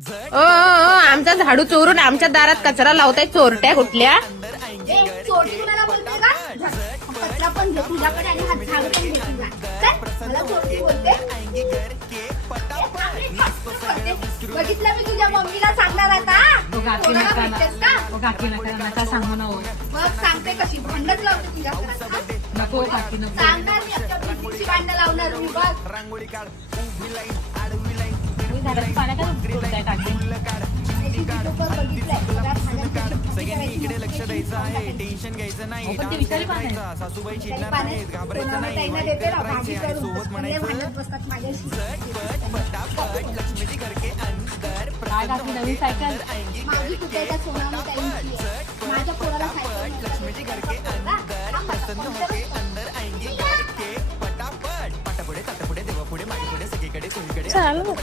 आमचा झाडू चोरून आमच्या दारात कचरा लावताय चोरट्या कुठल्या. चोरटी कुणाला बोलते का? कचरा पण घे तुझ्याकडे आणि हात झाडू पण घे तुझा. मला चोरटी बोलते. बघितलं मी तुझ्या मम्मीला सांगणार आता. कोणाला भेटतेस का? नका सांगू ना. मग सांगते कशी भांडच लावते तुझ्या घरात. नको काकी नको. सांगणार मी आता बिल्डिंगची भांडं लावणार मी बघ. घरात पाण्या का बोलताय काकी. पण ते विचारी पान आहे. काय काकी नवीन सायकल. माझी कुठे का सोनाली ताईंची आहे. माझ्या पोराला सायकल चालू